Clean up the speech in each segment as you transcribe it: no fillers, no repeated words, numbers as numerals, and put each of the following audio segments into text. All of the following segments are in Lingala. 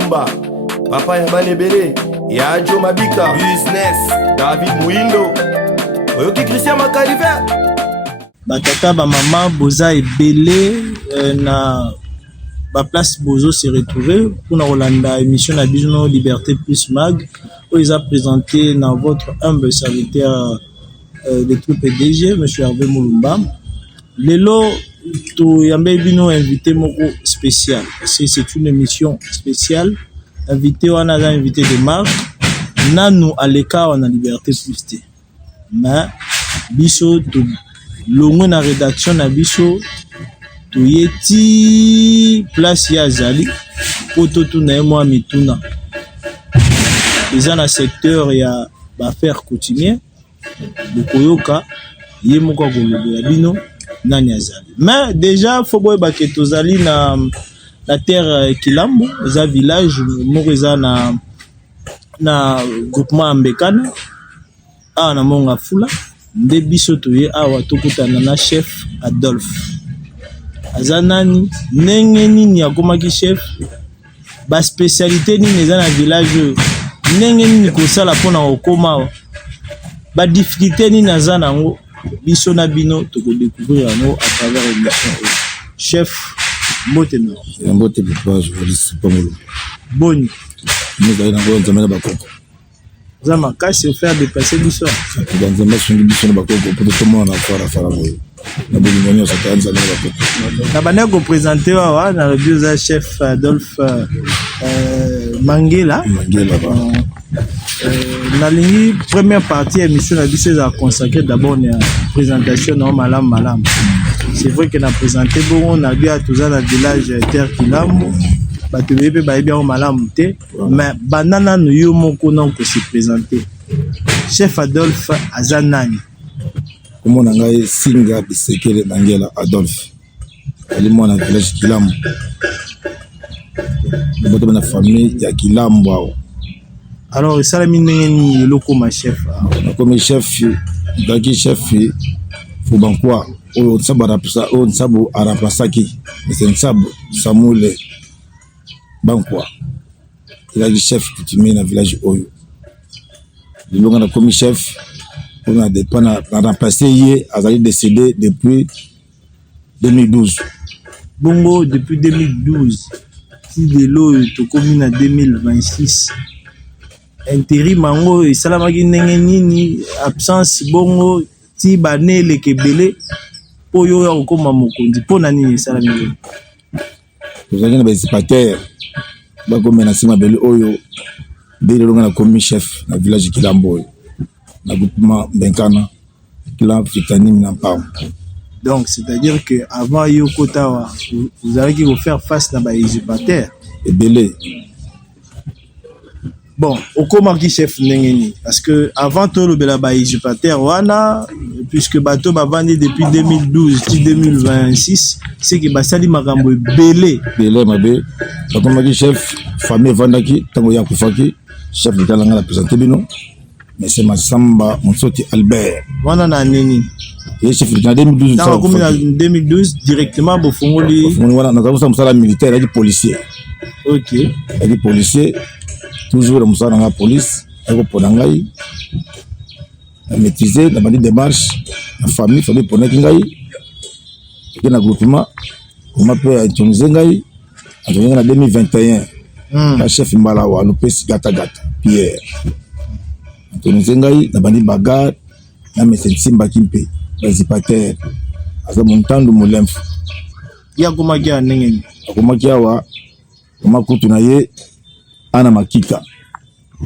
Lumba, Papa Yabalebele, Yajo Mabika, Business, David Mouindo, Oyoki Christian Makalive. Batata ba maman boza ebele na ba place bozo se retrouver pour na Rolanda émission na Bijuno Liberté Plus Mag où ils ont présenté dans votre humble serviteur de tout PDG monsieur Hervé Moulumba. Lelo to yambe bino invité moko spécial parce que c'est une émission spéciale. Invité on a invité de marque nanu aleka on a Liberté Plus T. Mais biso to longo na rédaction na biso to yeti place ya zali poto to na moi mituna eza na secteur ya affaires coutumier bokoyoka ye moko ko ya bino nani azali mais déjà faut boyeba ke tozali na terre Kilambo eza village moko eza na groupement Mbekana na monga fula nde biso toye awa tokutana na chef Adolphe aza nani ndenge nini akomaki chef ba spécialité nini eza na village ndenge nini kosala mpona kokoma ba difficulté nini aza nango biso na bino tokodécouvrir yango à travers émission chef mbote no mbote bipa journaliste Pamolo boni nous allons dans nzambe na bakoko za makasi faire dépasser biso dans nzambe songi biso na bakoko pour tout le monde fara moyo na bolingoni sa tanza na bakoko na bana ko présenter wa na radio za chef Adolphe Mangela nalingi première partie émission na biso za consacré d'abord na présentation na malam. C'est vrai que na présenté bon on a bien tous dans village terre Kilambo bato bebe ba bien malam te mais banana no yo moko non ko se présenter chef Adolphe azanani comment on a singa bisekele Mangela Adolphe ali mwana village Kilambo boto na famille ya Kilambo. Alors ça la mine loko ma chef comme chef daki chef Fubankwa o nsabu arapasaki c'est nsabu Samuel Bankwa il a chef coutumier na village oyo le na comme chef on a dépend na remplacé hier azali décédé depuis 2012 bongo depuis 2012 si de l'eau to commune en 2026 intérim mango et salamaki ndenge nini absence bongo ti banele kebele po yo ya kokoma mokonzi po na nini salamaki tozali na baexploitateur bakome na nsima bele oyo nde lelo nga na komi chef na village Kilambo oyo na groupement Mbekana Kilambo Fitanim na Mpao. Donc c'est-à-dire que avant yo kotawa vous allez qui faire face na baexploitateur ebele. Bon, au comment chef Nengeni parce que avant tout le belaba usurpateur wana puisque bateau ba vandi depuis 2012 jusqu'à 2026 c'est que basali makambo belé mabe comme chef famille vandaki tango ya kufaki chef de talanga la présenter bino mais c'est Masamba Monsoti Albert wana na nini et chef de 2012 dans comme en 2012 directement bofongoli wana na kabusa musala militaire et policier. OK et policier toujours comme ça dans la police et pour ngai maîtriser la bonne démarche la famille pour ngai et na groupement on peut introduire ngai en 2021 la chef Mbala wa Lopez Gata Pierre introduire ngai na bandi bagarre na monsieur Simba Kimpe récipiendaire asa montando molemfu ya komakia ndenge komakia wa komakutu na ye ana makika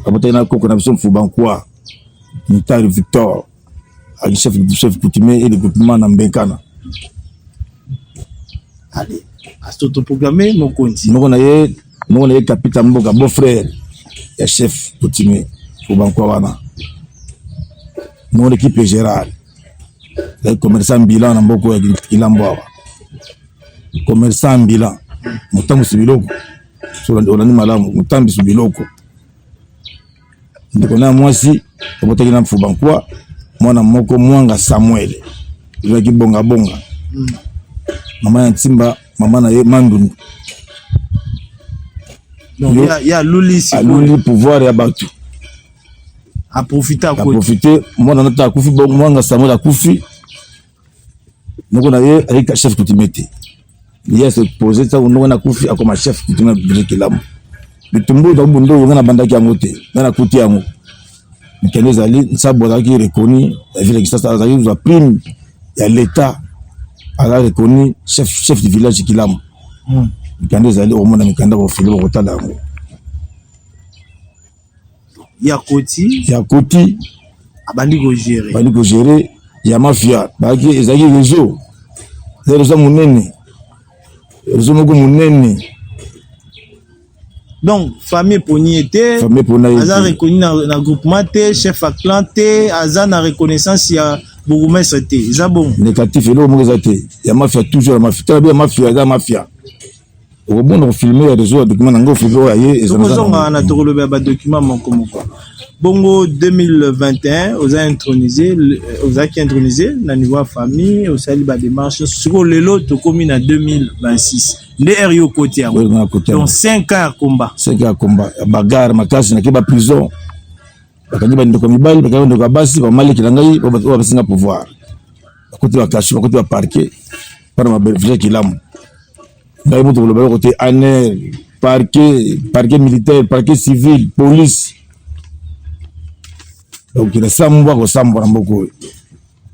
abota na koko na biso Fubankwa Mitari Victor avec chef coutumier et le groupement na Mbekana. Allez autoproclamé mokonzi moko na ye capitaine Mboka beau frère et chef coutumier Fubankwa wana mon équipe générale le commerçant bilan na mboko ya Kilambo commerçant bilan mutangu sibiloko sur on malamu mutambi sibiloko ndiko na mwasi kabotaki na Fubankwa mwana moko mwanga Samuel ilaki bonga mama ya Ntimba mama na ye Mandundu Donc il y a luli si aluli pouvoir ya bato a profiter à profiter moi na ta kufi bon moi nga Samuel akufi noko na ye avec chef coutumier il y a se poser ça on na kufi comme chef coutumier Bilekilamu bitumbu da bundo nga na bandaki yango te na kuti yango mekene zali sabo da ki reconnu la ville qui ça azali za prime ya l'état ala reconnu chef du village Kilamu mekene zali au monde mikanda ko filo ko tala yango ya koti abandi ko gérer ya mafia baki ezaki réseau munene moko munene. Donc famille poni était aza reconnu na groupement te chef à clan te aza na reconnaissance ya bourgmestre te ça bon négatif et l'homme réalité ya mafia toujours la mafia au bon on filmer ya réseau document ngo filmer ya ye ezanga na tokoloba ba document moko bongo 2021 aux a intronisé na niveau famille au sali ba démarche sur lelo to komi na 2026 ne rio côté donc 5 ans à combat bagarre makasi na ke ba prison bakani ba ndoko mibali bakani ndoko basi ba maliki na ngai ba basinga pouvoir côté ba cache côté ba parquet par ma belle Kilamu ngai moto le côté ANR parquet militaire parquet civil police. Donc il a samba ko samba na mboko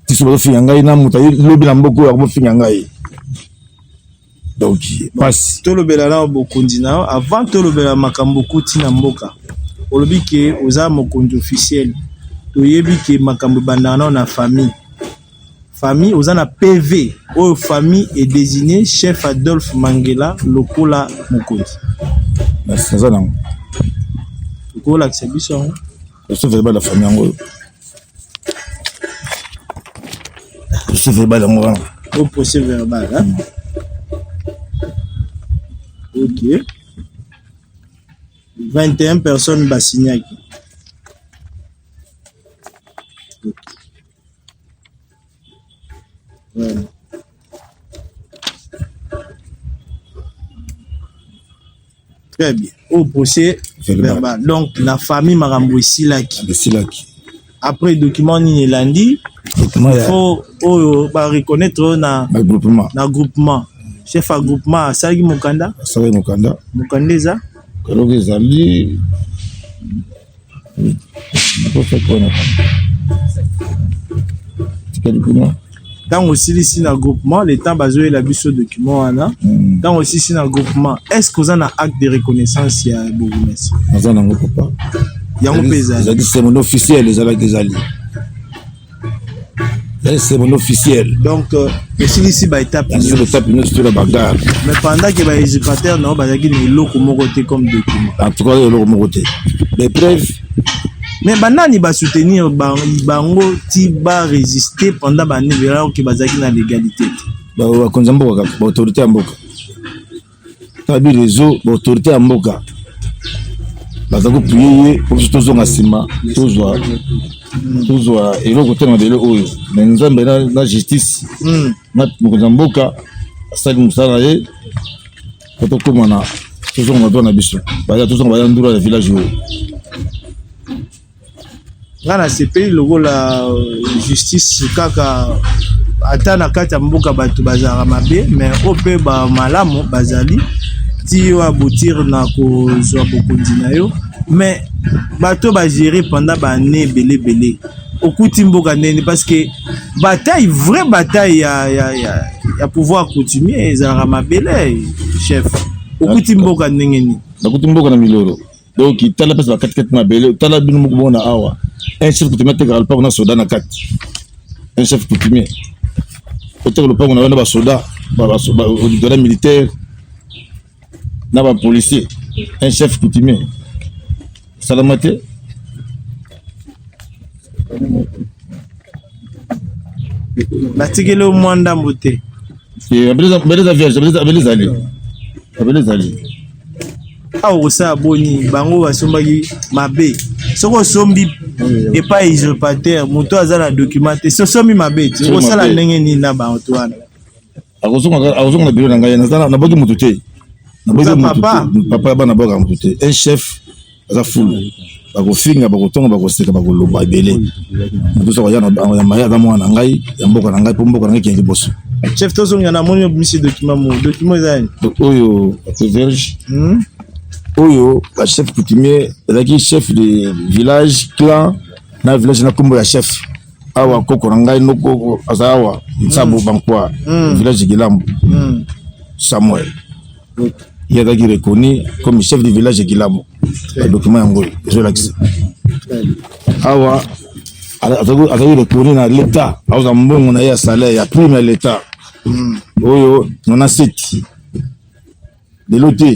tiso ba finga ngai na mutayi lobi na mboko ya ko finga ngai donc passe to lobela na bokundi na avant to lobela makambo kuti na mboka olobi ke oza mokundi officiel to yebi ke makambo bandana na famille oza na PV o famille est désigné chef Adolphe Mangela lokola mokundi na ça non lokola exhibition. Je fais pas la famille en gros. Je fais pas en gros. Au procès verbal, hein? Ok. 21 personnes bassignées. Okay. Voilà. Très bien. Au procès verbal. Donc, la famille Marambo ici là. Après, le document ni landi, il faut reconnaître na groupement. Chef à groupement, Sagi Mokanda. Mokanda za. Kaloge zali. Quand aussi ici dans le groupement, les temps basés la vue sur le document, quand aussi ici dans le groupement, est-ce que vous avez un acte de reconnaissance il y a bourgmestre? Il y a un pays. C'est mon officiel, les alliés. C'est mon officiel. Donc, ici ici bah étape. C'est l'étape sur la bagarre. Mais pendant que les éducateurs non, bah il y a des locaux mogoté comme document. En tout cas, les locaux mogoté. Les preuves. Mais banani ba soutenir bango ti ba résister pendant ba nevera ki bazaki na légalité. Ba konzamboka ba autorité amboka. Tabi réseau ba autorité amboka. Bazako prier pour tout zonga sima, toujours eloko tena de oyo. Mais nzambe na justice. Na konzamboka asali musala ye. Kotoko mona toujours on doit na biso. Ba toujours ba ndura le village. Ngana CPI logo la justice kaka ata na kati ya mboka bato bazara mabe mais ope ba malamu bazali ti wa aboutir na kozwa bokondi na yo mais bato ba gérer pendant ba année belé okuti mboka nene parce que vraie bataille ya pouvoir coutumier ezara mabele chef okuti mboka ndengeni nakuti mboka na miloro donc itala pesa 4 mabele tala binu moko na awa. Un chef coutumier te garde pas on a soldat na 4. Un chef coutumier. Peut-être le pas on a un soldat, auditeur militaire, na ba policier. Un chef coutumier. Salamate. Batigele au mwanda mbote. Et abeleza ali. Awo sa boni bango basombaki mabe soko sombi et pas usurpateur moto azala documenté so sombi mabe ti ko sala ndenge ni na ba antoine akosonga na bilo na ngai na boki moto te papa bana boka mputé un chef aza fulu bakofinga bakotonga bakoseka bakoloba ebele moto soko ya maya aza mwana na ngai ya mboka na ngai mpo mboka na ngai kende liboso chef tozonga na moni obimisi document ezali oyo verge oyo ba chef coutumier ezalaki chef de village clan na village na kombo ya chef awa koko na ngai noko aza awa Nsabo Bankwa village Gilambo Samuel il a été reconnu comme chef du village de Gilambo le document yango je l'accès awa a été reconnu dans l'état awa mbongo na ya salaire ya prime à l'état oyo on a 7 de l'autre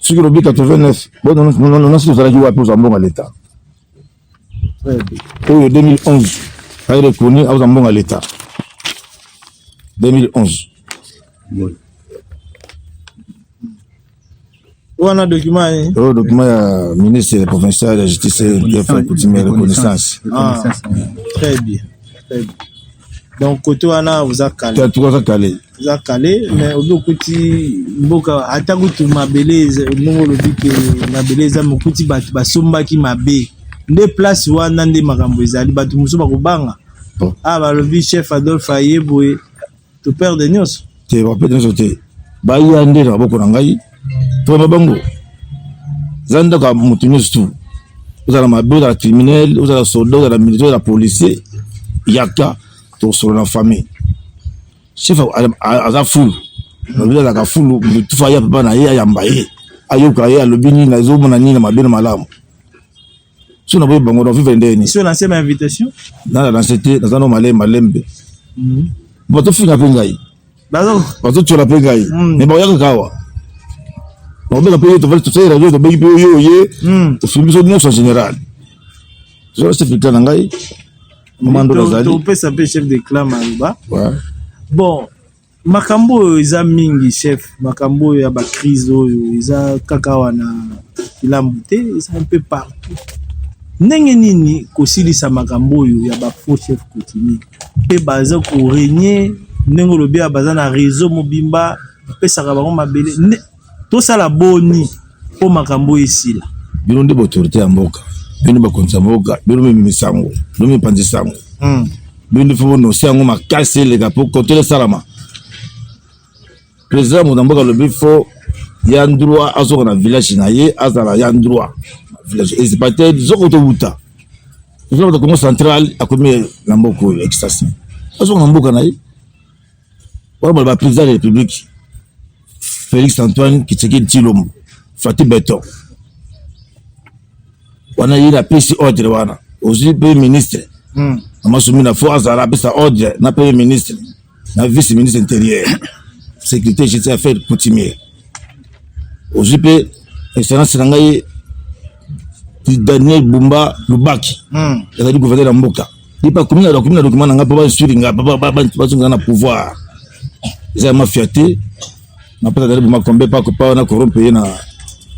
sur le 89 bon on a sur la joie pour mbongo à l'état oyo 2011 a été reconnu awa mbongo à l'état 2011 wana document le document ya ministre provincial de la justice et affaires coutumières reconnaissance très bien donc côté wana vous a calé mais obi okuti mboka ata kutu mabeleza ndongo lobike mabeleza mokuti bato basombaki mabe nde place wana nde makambo ezali bato mosusu bakobanga balobi chef Adolphe Ayeboye to perdre nyonso te bapede nyonso te baya nde na maboko na ngai to na bango zanda ka mutu nyonso tu ozala mabe ozala criminel ozala soldat ozala militaire ozala policier yaka to solo na famille chef aza fulu lobi azalaka fulu mutu fa ya papa na ye ayamba ye ayoka ye alobi nini azomona nini na mabe na malamu so na boye bango na vivre ndeni so na sema invitation na c'était dans un malembe bato finga pe ngai bato tchola pe ngai mais ba yaka kawa on va payer to faire radio to begi pe yo to filmer so nyonso en général so c'est fait na ngai mando bazali to pesa pe chef de clan maluba bon makambo eza mingi chef makambo ya ba crise oyo eza kaka wana Gilambo te eza un peu partout ndenge nini kosilisa makambo oyo ya ba faux chef coutumier pe baza ko régner ndenge lobi baza na réseau mobimba pesaka bango mabele to sala boni po makambo esila bino nde autorité ya mboka bino bakonza mboka bino misango bino panzisango bino fo no sango makasi le gapo côté salama président mudamboka lobi fo ya droit azoka na village na ye azala ya droit village et c'est peut-être zoko to buta zo to Congo central akomi na mboko extraction azoka na mboka na ye wala ba président de la République Félix Antoine Tshisekedi Tshilombo Fati Beton wana yira pesi ordre wana aussi premier ministre amasumi na fo azala pesa ordre na premier ministre na vice ministre intérieur sécurité justice affaires coutumières aussi pe excellence na ngai Daniel Bumba Lubaki ezali gouverneur ya mboka ipa komina document na ngai pa ba suringa ba sunga na pouvoir eza ma fierté na pata dali buma kombe pa na corrompre na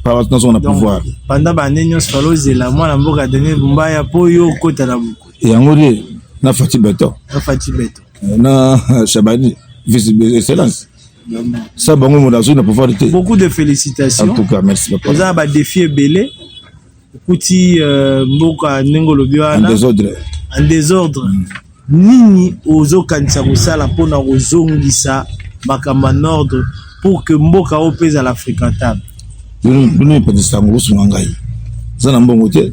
pa na pouvoir pendant ba nenyo solo zela mwana mboka Daniel Bumba ya po yo kota na buku yango ri na Fati Beton na Chabani vice excellence ça bango mo na pouvoir te beaucoup de félicitations en tout cas merci papa vous avez ba défi belé kuti mboka nengolo biwana en désordre nini ozokanisa kosala mpona kozongisa makambo en ordre pour que mboka opeza la fréquentable bino epatisango osunga ngai eza na mbongo te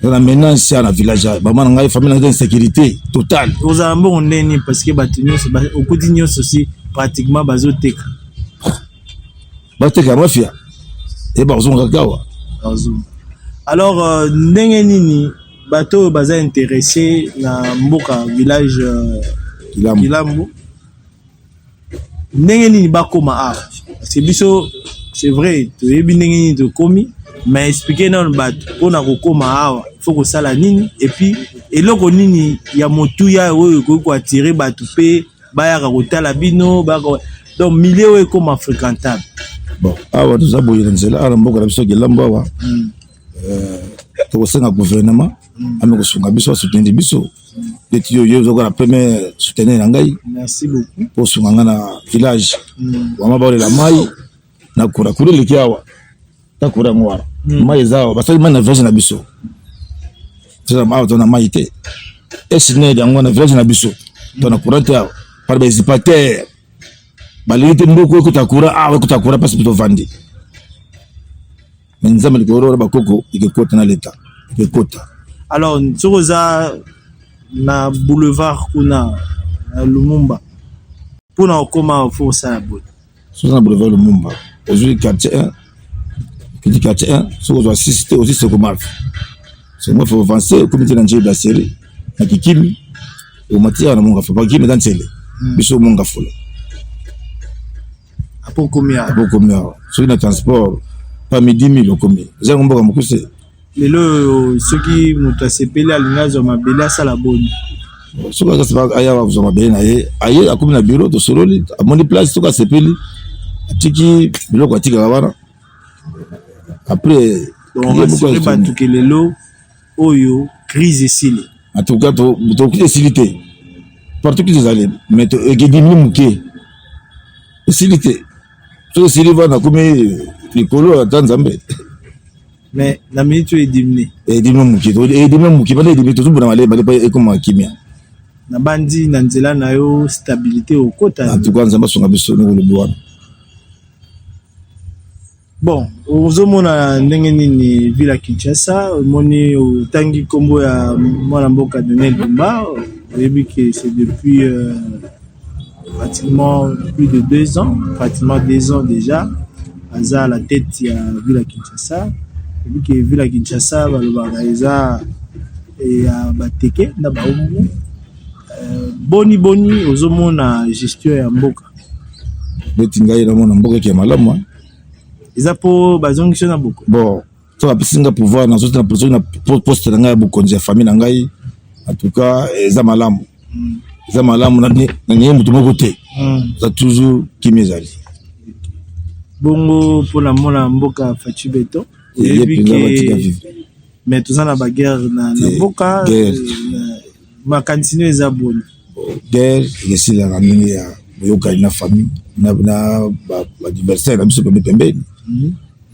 eza na menace ya na village bama na ngai famille na ngai insécurité totale ozala mbongo ndeni parce que bato nyonso okuti nyonso si pratiquement bazoteka bateka mafia e bazonga kawa alors ndenge nini bato baza intéressé na mboka village Gilambo ndenge nini bakoma awa c'est biso c'est vrai toyebi ndenge nini tokomi mais expliquer na bato mpona kokoma awa faut kosala nini et puis eloko nini ya motuya oyo ekoki koatire bato mpe bayaka kotala bino donc milieu oyo ekoma fréquentable bon awa toza boyela nzela ala mboka na biso Gilambo awa tokosenga gouvernement ame kosunga biso basoutenir biso eti yo ozokola premier soutenir na ngai merci beaucoup posunga nga na village wama baolela mai na kura kura likiawa ta kura ngwara mai zao basali mana village na biso tena ma tona maite esine ya ngwana village na biso tona kurante ya par les hypatères balite mboko ko takura parce que to vandi nzambe likoro bakoko ikekota na leta ikekota. Alors nzoza na boulevard kuna Lumumba pona okoma fo sala bout sur na boulevard Lumumba aujourd'hui quartier 1 petit quartier 1 sur aux assisté aussi ce comment c'est moi faut avancer comité d'enjeu de la série na kikimi au matia na monga fa ba kimi dans télé biso monga fula apo combien sur le transport pas midi 1000 combien j'ai un mboka mokuse lelo soki moto asepeli alinga zo mabela sala boni soka ka seba aya wa zo mabela na ye aye akomi na bureau to sololi amoni place soka sepeli atiki biloko atika bana après on va batuke lelo oyo crise esili en tout cas to esili partout qu'ils allaient mais to egedimi muke esili te to esili bana komi likolo atanzambe. Mais la minute est diminuée. Et diminuée, tout le monde est comme kimia. Na bandi na nzela na yo stabilité au kota. En tout cas, nzamba songa biso no le douane. Bon, ozomona ndenge nini Villa Kinshasa, moni au tangi kombo ya mwana mboka Daniel Dumba, oyebi que c'est depuis pratiquement plus de 2 ans, pratiquement 2 ans déjà, à la tête ya Villa Kinshasa. Vu que Villa Kinshasa balobaka eza ya bateke na baumbu boni ozomona gestion ya mboka beti ngai na mona mboka ke malamu eza po bazongisa na boko bon to bapisinga pouvoir na zote na position na poste na ngai bokonzi ya famille na ngai en tout cas eza malamu na ni mutu moko te za toujours kimezali bongo pour la mona mboka Fachi Beto. Mais tout ça na baguerre na mboka ma continue eza boni guerre yesila na mingi ya yoka ina famille na ba diversité na biso pembeni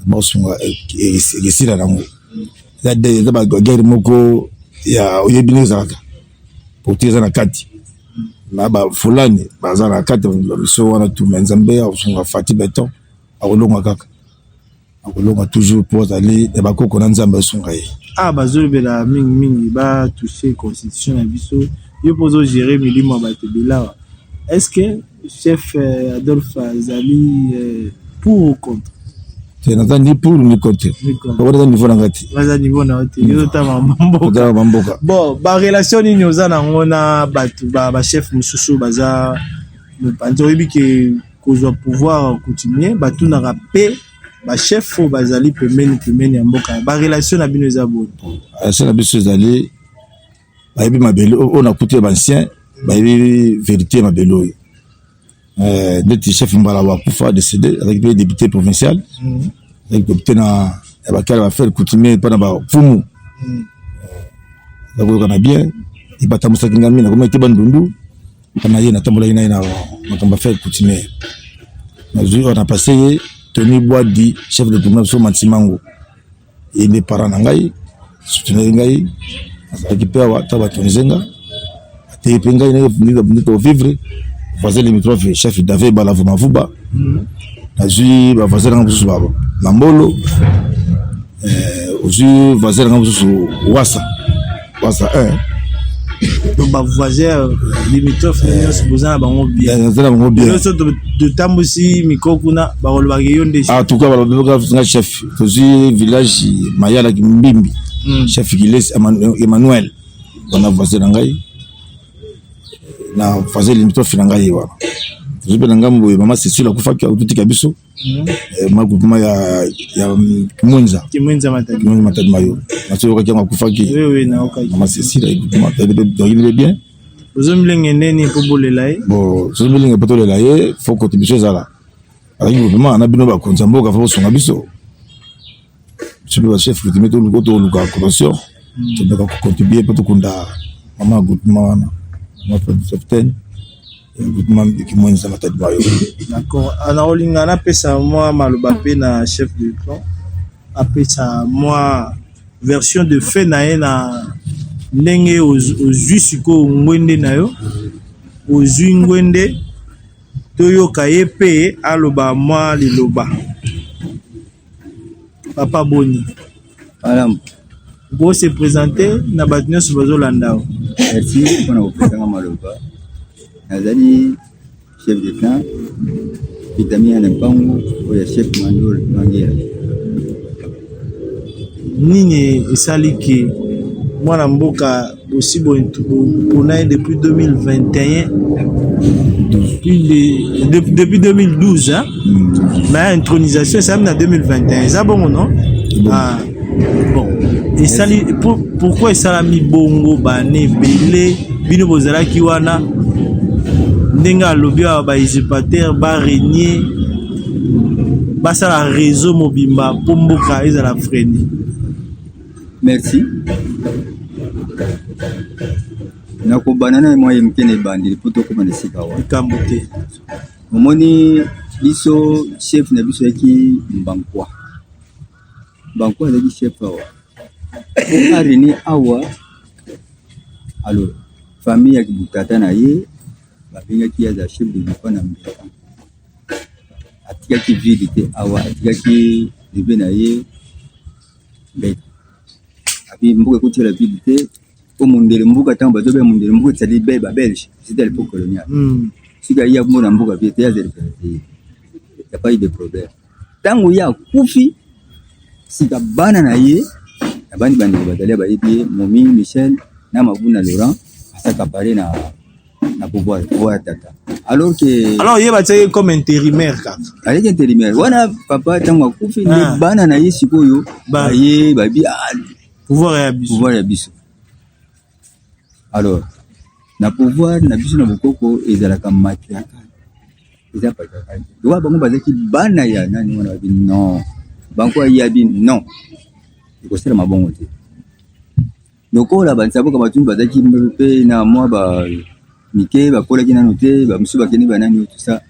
ba sunga yesila na ngo ya de ba guerre moko ya oyebine zaka potiza na kati na ba fulani baza na kati biso wana tu menzambe au sunga Fachi Beto akolonga kaka akolonga toujours pour aller et bakoko na nzamba songa ye bazolobela mingi ba toucher constitution na biso yo pozo gérer milimo batebela est-ce que chef Adolphe Azali pour ou contre c'est na ni pour ni contre on va niveau na ngati baza niveau na hote yo ta mamboka bon ba relation ni nyoza na ngona batu ba chef mususu baza mpanzo yebi ke kozwa pouvoir continuer batu na rapé ba chef ou bazali pemeni ya mboka ba relation na bino eza bon relation na biso ezali ba yebi mabelo on a coûté ancien ba yebi vérité mabelo ndeti chef mbala wa kufa décédé avec le député provincial avec député na bakala va faire coutumier pendant ba fumu donc on a bien il bata musakinga mina comme était bandundu kana yena tambola ina on va faire coutumier on a passé Tony Boadi, chef de tournoi sur Mantimango. Et mes parents n'angai, soutenir ngai, récupérer wa taba tonizenga. Te penga ina ni to vivre. Voisin limitrophe chef David Balavuma Vuba. Azui ba voisin nga busu baba. Mambolo. Ozu voisin nga busu Wasa 1. Donc ba voisin limitrophe nyos bozana bango bien. De tambosi mikokuna ba kolobaka yonde. En tout cas ba kolobaka chef tozi village Mayala Kimbimbi. Chef Giles Emmanuel. On a voisin ngai. Na voisin limitrophe ngai wa. Tozi pe ngambo mama c'est sur la kufa ki aututi kabiso. Ma groupement ya Kimunza matadi mayo. Na sio kwa kufa ki. Oui na okayi. Mama c'est sur la groupement de bien. Ozomilenge neni po bolela ye bon ozomilenge po tolela ye faut contribution ezala avec groupement na bino ba konza mboka faut songa biso chef le chef qui met tout le luka corruption tu dois contribuer pour tout kunda mama groupement wana ma capitaine groupement qui moins ça matadi mayo. D'accord. Ana olingana pesa moi maloba pe na chef de clan. Apesa moi version de fait na ye na ndenge ozwi siko ngwende na yo. Ozwi ngwende toyoka ye pe aloba moi liloba. Papa Boni. Voilà. Vous se présenter na batino sur bazo landao. Merci pour nous présenter maloba. Nazali chef de clan. Vitamine na mpango oya chef Mandol Mangera. Nini esaliki mwana mboka aussi on a depuis 2021 depuis 2012 hein. Mais intronisation ça même en 2021 ça bon non ah bon et sali pourquoi ça mi bongo bané belé bino bozala ki wana ndenga lobia ba usurpateur ba régner ba ça la réseau mobimba pour mboka ezala freiner. Merci. Nakobanana moi mkene bandi poto koma nesika wa Kambote. Omoni biso chef na biso yaki Mbankwa. Mbankwa zaki chef awa. Arini awa. Alors famille ya kibutata na ye babenga ki ya chef de groupe na mbeka. Atika ki vidite awa atika ki libe na ye mbeka. Abi mbuka kutela vidite au mundele mbuka tamba zobe mundele mbuka tsali beba belge c'était à l'époque coloniale. Si gars y a mon mbuka bien il y a pas eu de problème. Tango ya kufi si ka bana na ye abandi bandi batalia ba yedi Momi Michel na Mabuna Laurent asaka paré na pouvoir tata. Alors il va être comme intérimaire car. Avec intérimaire. Wana papa tango kufi ni bana na ye sikoyo ba ye ba bi pouvoir ya biso. Alors, na pouvoir na biso na bokoko ezalaka matriarcal. Eza patriarcal. Doa bango bazaki bana ya nani wana bi non. Bango ya bi non. Iko sera mabongo te. Lokola bantsabo ka batumba bazaki mpe na mwa ba mike ba kola kina note ba musuba keni banani tout ça.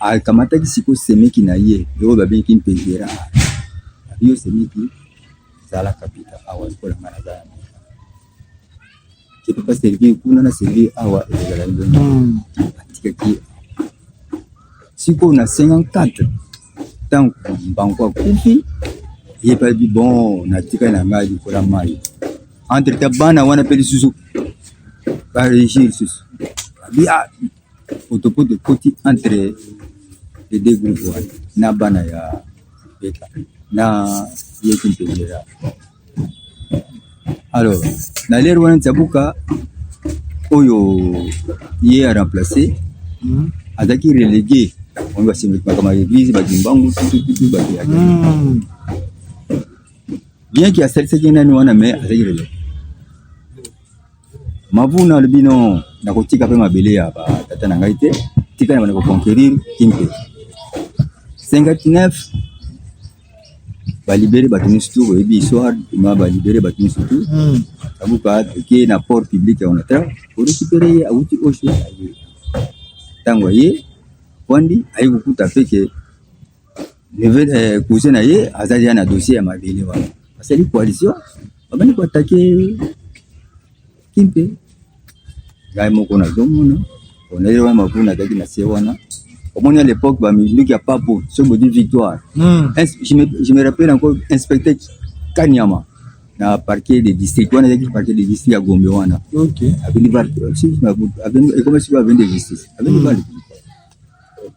A kamata ki siko semeki na ye. Yo ba benki mpengera. Yo semeki zala kapita awa kola ngana za. Je peux pas servir kuna na servir awa ezala ndongo. Atika ki. Siko na 54 tant Mbankwa kufi ye pa bi bon na tika na ngai kola mai. Entre tabana wana peli susu. Ba régir susu. Bia autopôt de côté entre les deux groupes na bana ya beka na yekin pengera. Alors, na l'air wana Tsabuka oyo ye a remplacé azaki relégué on va se mettre comme église ba dimbangu tout ba ya. Bien qu'il y a celle-ci qui nani wana mais azaki relégué. Mavuna albino na kotika pe mabele ya ba tata na ngai te tika na ko conquérir Kimpe 59 ba libérer batuni surtout et bi soir ma ba libérer batuni surtout Tsabuka qui na port public on atra pour récupérer a outi osho tango ye wandi ayi kukuta peke level cousin na ye azali na dossier ya mabele wana parce que coalition babani ko attaquer Kimpe gai moko na domona on est vraiment mavuna daki na sewana au moins à l'époque ba minduki ya papo so bodi victoire je me rappelle encore inspecteur Kanyama na parquet de district wana daki parquet de district ya Gombe wana OK abini ba si abini et comme si ba vendre justice abini ba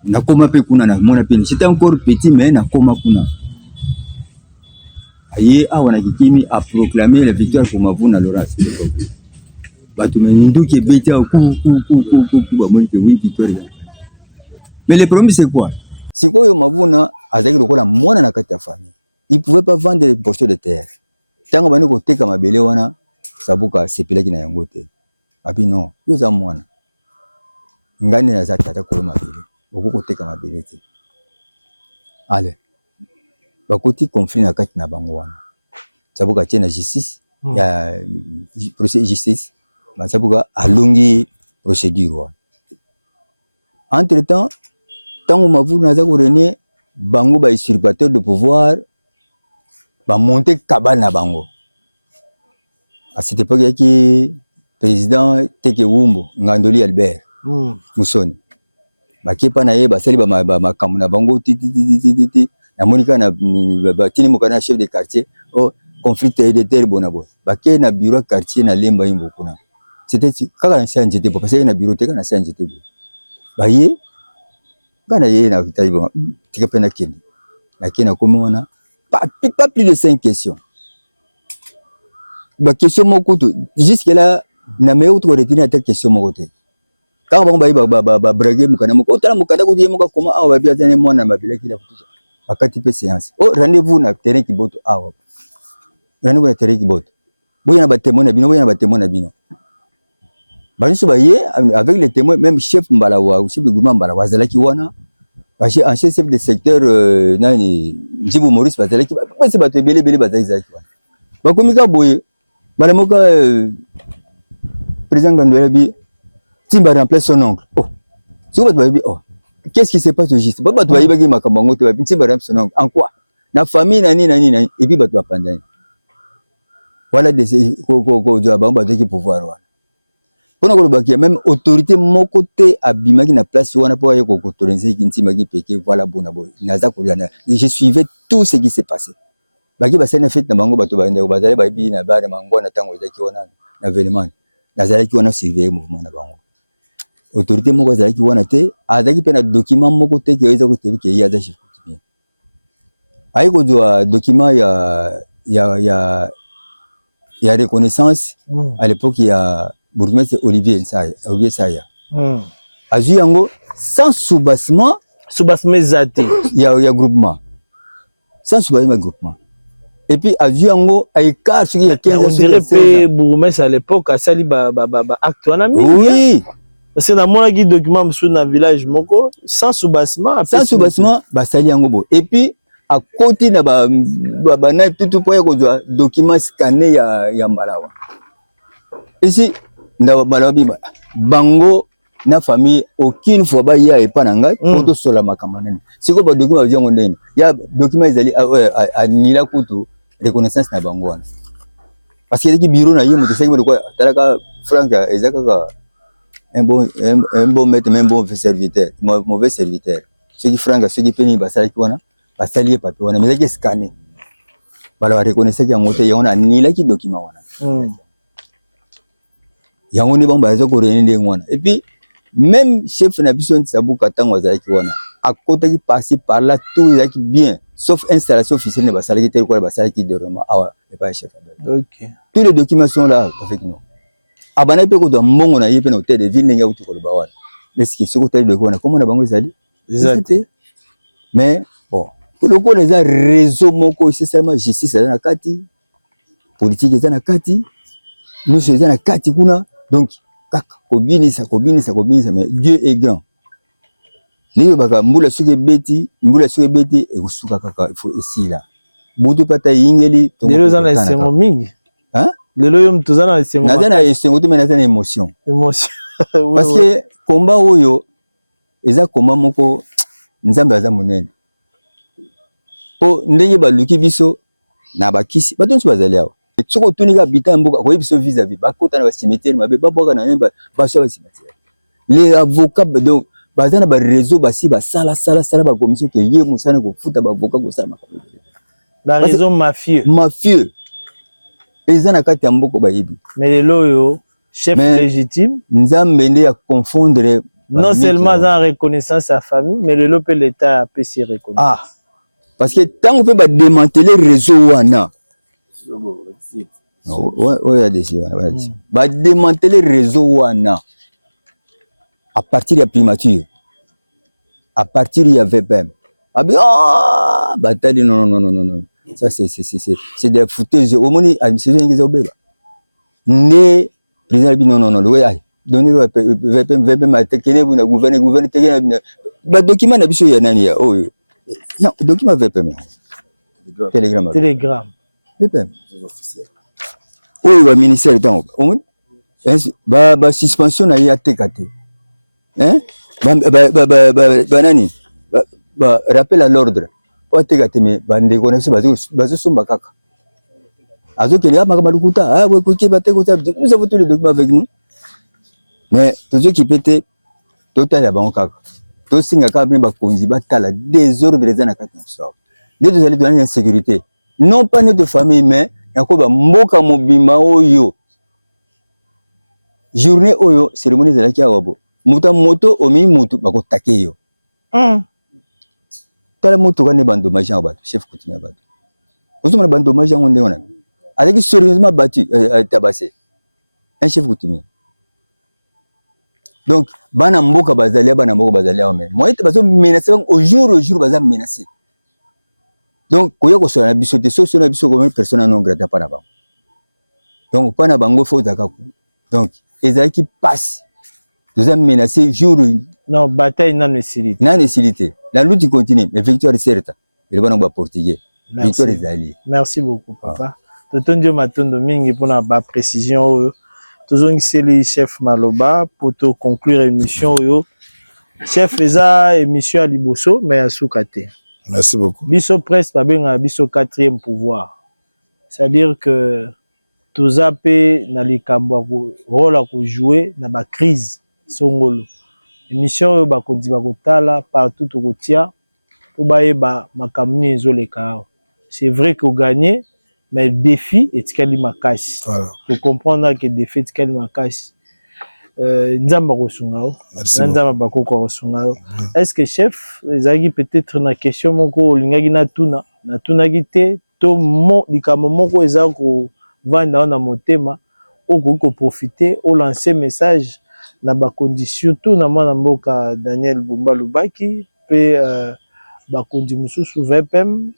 na koma pe kuna na mona pe c'était encore petit mais na koma kuna aye awana kikimi a proclamer la victoire pour Mavuna Laurent. Batumenduki beta ku ba monite oui victoire. Mais le problème c'est quoi? C'est quoi Mavuna azaki lokola mwana na kati ya famille. Il pouvait pas vendre les portions de terre. Tango bani ko teka mabele wana Tsabuka sepelaki na yango te. Abi non, yo za mwana. Ngani na za tata ko mabele. Okoko teka mabele te. Allez. Bakoti conflit na kati na bango wana. Tsabuka tena justice ya procès justice. Tsabuka alongi procédure wana. Entre-temps, tant que Mavou n'a pas rené, Bango ba usurpateur de pouvoir, ba monter cabane na Bango. À cette époque, il y a qui président Teke Wumbo, Ngandoli Albert, Moussoni. Ba kepa na ye ba sali ba kamuna Bango ti na monika na ba tini mokana chef de quartier oh conflit de terre bonabo. Ba ke na bureau quartier na lemba yimbo kuna. C'était kaka na sanje te parce que na bureau te kana sanje te. Ba ye kana ye na taiba tika pena kende. Na kena komona pas plus de 5 questions. Ba question moko to jusque là na meyo to retenir ta question moko te. Quand on va braguer mukana moko otala mukada ko die moka koma awa bia tane mwana mabila kila kutuza akati pe séance oh rendez-vous na terrain ki boto awa rendez-vous na terrain ki boto boya na ba témoin na bino boya na ba témoin na bino ba nso ba ye avec les témoins même chef mbalawa ou chef de gouvernement mbalawa zalaki wana ba chef de secteur nani Njibu Maurice bazalaki ba se ba to belé bazalaki wana ba komika boye bala moka président Ngandwela bi Timba remplace son oncle. Oh, oh, qu'est-ce qui se passe au juste? Bah, tu vas y baguer ma camango, tu vas Timba remplace son oncle. En quoi? La famille nani, et puis bah tu vas pendant. Voilà des qui pouvoir. Pour nous le même autorité mon côté abima qui na place wana pour aller autoriser qui ntima qui péké voilà bonabo. Naza koulana. Je suivais tout ce qui s'est passé. Baki ba sena fait na bango ba to ba ndeko ba zale ba bi na ba mango na tango zaki wana na événement. Nazali ki wana surveiller mouvement na bango. Autorité moko zaki wana te azaki pe na document moko te ki yeza ko te ki yaza chef bien ay ko doa document ya reconnaissance à l'époque il y a bourgmestre Olivier Saya azu yango sans soubassement zate ya groupement sans soubassement groupement et puis azu yango ay car ce qui y a 15 ans on dirait pe bourgmestre à l'époque a sali ba acte wana oui. Parce que dans mon document sur le village moko sans soubassement ba sali yango bo et puis à côté na ba na tout pour ko document scanné ya mbalawa ici nda balabi bango na famille aucune fois ba ya epa nanga to sola makamana siko ba document yango ndeni ya document ezali nila kutu reconnaissance na bango wana parce que les bureau na yemo to seki ko talaka frank ezaka un bon maître, même bon serviteur, mauvais serviteur. Ceux qui frangent, ceux qui peinent, basali kwana, basali papier wana, mais qui scanner. Bala reconnaître qu'il y a un moteur, il y a un ni là qui document wana. Il y a un bon bazo ko renende wana. Et puis même chef na biso nsabu katango bazali wana. À côté qui passer par là tout est bien, sauf installation officielle ne basali qui tel quoi basali qui de vraiment ah et pas chef. OK. Tous les documents sont là avec nous. Abana pe ko do mbongo na yepe na hôtel de ville n'ya utu ko bawana mais ce qui se côté de kona comment na bango ezali exacté mais bon pour le coup les réseaux moko c'est seulement justice na kati politique za na kati nous c'est na kati kuna donc kaka kobinisa mais Dieu est grand niyo baka mbula suke beti e kusuka kaka il faut ici là butu pata yingeli to lelo za na semo mingi hein lelo yo mtuzana na semo nazana esengo to mena na émotion parce que combat oyo eza combat moko nzambe aza monene po ndenge baluki biso na bakisi batonso bazali awa tsoko tunika bita mboka ko biso vis-à-vis bakota na ba cimetière mabe baboka na yemba baso ba cimetière les avocats donc bazana ba réseau basi ba sala ba commission ke ye musana ko futa ba avocat ko sala makambo la raison mafieux ezana kati ya mboko bayibi mais lelo yo chef légitime nzambe nde ya confondre non seulement dans reconnaissance à famille mais lelo pe l'état peut s'y reconnaître ah parce que tant on peut ba démanteler réseau wana ouais décision ba démanteler réseau wana à partir de primature à partir de VPM abi ah batali non ça c'est des foutaises au moni administration ngiza obeba ne président bi non ouais ai donner VPM atekene bu na gouverner tekene ba document na biso ya nani ya oyo non document VPM telegram VPM officiel oyo ba ministère tant au moni ba suspension na ya tekate hein banani rappel à l'ordre oteka teme bandeko na biso bazosomba kaka azokende makambo lukuta kuki bateko nous avons tous les documents avec nous mais tozokipe te totala bango kaka tosinga kaka bino bakonzi batala désordre eza na kati na biso nde tozali tozali na insécurité non pas notre famille mais yakoba mboka mobima oyo journée oyo cérémonie ezalaki awa bo moto omi mutu bakotake yo tala motuka ne bandommage yango bato chef coutumier bato ozomona bandommage yango ndenge wana azalaki sérieusement battu tabassé un chef coutumier donc bana mboka bazali awa mais moi bazo menacer au jour baza menacé donc koya ko sona biso te so na biso comme personne non grata pas na bango donc pas na bango faut zakaku donc ezalaki passe nous avons menacé jour non bataille non nécessité la lutte continue mais victoire est certain il va nous portugais victoire est allée. Merci beaucoup papa totondio matondo mingi pour na ba précision tozongiseli chef Maloba pour te conclure émission yo chef eza émission à liboso mais à soukate. Merci beaucoup. Biso presse babenga biso 4e pouvoir, c'est-à-dire que tozape na likambo rôle à jouer na ba crise songolo émission yo bakondi bakotala partout tokotia po bayeba makamuni ezoleka. C'est vrai que gagner mais le défi est qu'il makasi. Voilà. Faut comprendre que le défi est qu'il makasi. Nzamba kosungao, nzamba bakoko kosungao. Est-ce que chef, ezaki peut-être na question moko lingaki na tuna gite to mo likamo moko ezako vanda na motema oko profiter au lancer message na ba condition tout na mwana mboka Daniel Bumba Lubaki pe ba kondi mususu VPM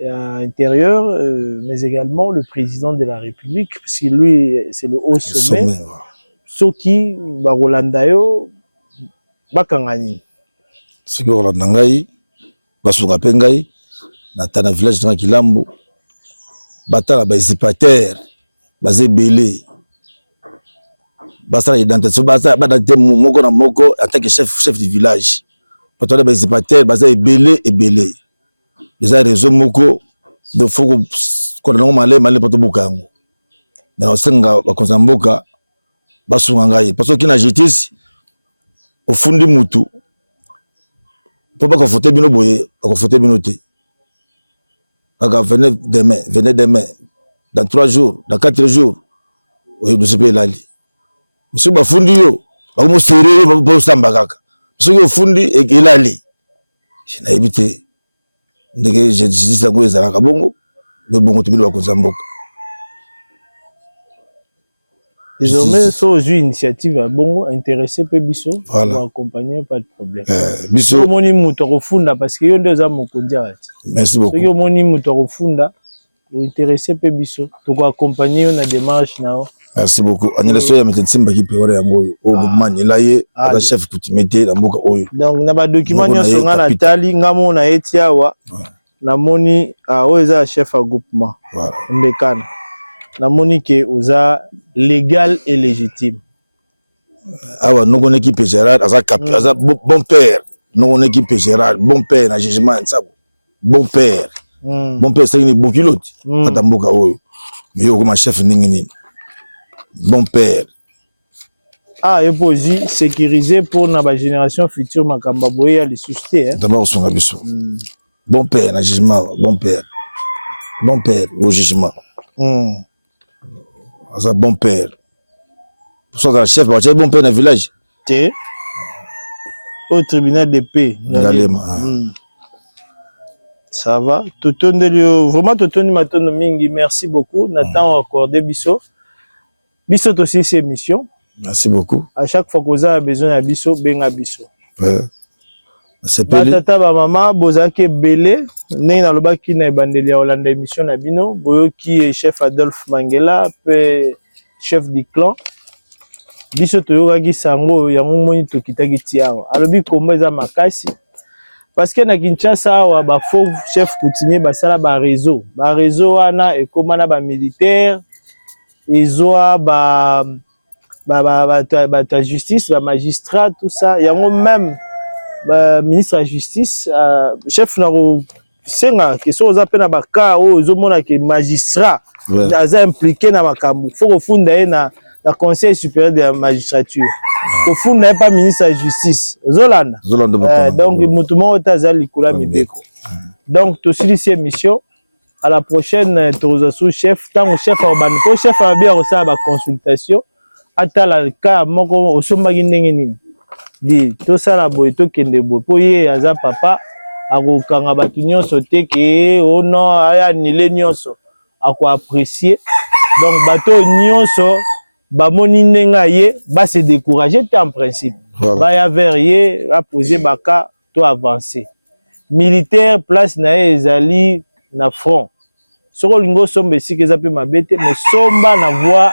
intérieur, mais également le président de la République, parce que lui, c'est le haut sommet. Soki, Barolandayo, Bakangani. Soki Barolandangai, Basuka Pengai, Natana village de Kilambo, Batala Baisipater, Bazé Belé, Basala Identité, Badate Moko na Moko, en tant que chef du village. Batala Baisipater, Bazé Belé et Belé. Les réseaux moko de faut qu'on a malé pour tout boucango. Dans le senga bakonzamboka basungangai parce que na justice au fond du mutu pour pas conforter bino boye conforter bino te. Venez demain dans 3 jours dans 4 jours oui de ce pays là. Monsieur bafundi yo ba mo serrer ba samba kaka. Monsieur yo fundi et ilali. Je n'ai évité ndenge je dis ça ngo ezalaka bongo mais bongo tobilo bakozamboka désormais so ju initiative à bongo intéressé pe biso voilà. Pour accompagner pas de problème biso moni muto kofunda parce que yo ndio za mokonzi ati merci beaucoup so yo moni muto kofunda ou intéressé pe biso to ko accompagner na démarche nao. Merci beaucoup. Annulation ya Metsimba qui peut yango au mouvement laye la chef coutumité na mboka oyo. Donc na ba document nyonso nga na tali ngamo na etiawa na moni oza chef à groupement. Voilà. Mbekana. Na moni ke oza légal et légitime. Awa nous on équipe Gérard aza bon père. Nous on équipe Gérard bon père na jugement nsabo. Bon père. Bon père c'est une bokilote ata mboka oyo. Mais yo comme chef ningini. Bon père. Et puis sécuriser pour la génération future makamba boye ya les sociétés. D'abord son abisso. Bon père, na jugement, bon père. Bon père au jugement. Ça bon père. Pour ça le chef, bon père dans le village. Au tribunal de paix. Ça va. Vraiment totondi matondo mingi, merci beaucoup. Nathan accordé biso. Biso aussi ces émissions. Merci beaucoup. À chaque fois que vous avez besoin de biso, benga biso. C'est pas tata ba maman bozake belé né na lobaki na bandeli ya Hollande émission na bino boyo qui est chef Adolphe Mangela pe chef du clan biso toyokaki sango yango moni tokitaki tiawa alobi kombo eza makasi parce que na Kinshasa awa ba faux chef coutumier basala ba réseau wana ekoma na ba militaire ezoa ba ta justice, ba magistrat, tout ça. Il y a même ministre de la justice, chef na senga que so za pena baka o zo mona que magistrat aza impliqué na makambu. Faut que funda na conseil supérieur de la magistrature. Au fond n'est pas ministre de la justice. Zolanda. Donc mutumo taza likula mibeko. Donc to cette mission à la prochaine autorisation chef tant chef urbain ko chef a bien reçu ba consultation atala ka moko osombaki ndenge nini. Di to sala boy to kende boy po ye aza papa akokanga batu nyonso te ke ono aya nile nyonso ako apprécier donc bato nyonso bamoni ndenga ye ba se décourager en principe ba ya vers ye a poser baka to avancer militaire place na ezali na front soko lingo sombe sike za pe mabete mais somba na voie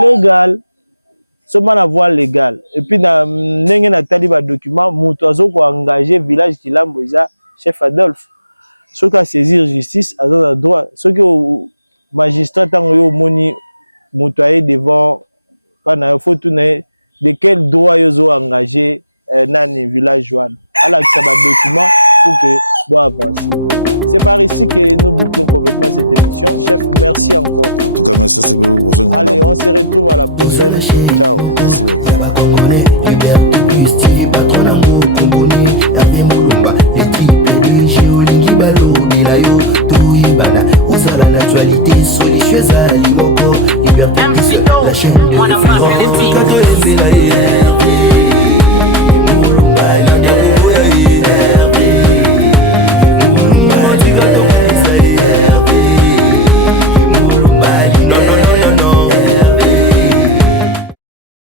légale. Seulement la voie légale. Et puis, dans le taliba document, Moutazo ko engagé village qui l'a chef Adolphe. Ceux qui saisir justice, à un droit. Ceux qui magistrat ont moni Moutaye devant, pas na photo de quel droit ils ont engagé dans les villages. Alors, ça va document pour que doit avancer. C'est par ici que nous bouclons complètement cette émission. Chef, merci encore. En tout cas, merci. Allez, on se retrouve à la prochaine. Ciao. Merci beaucoup.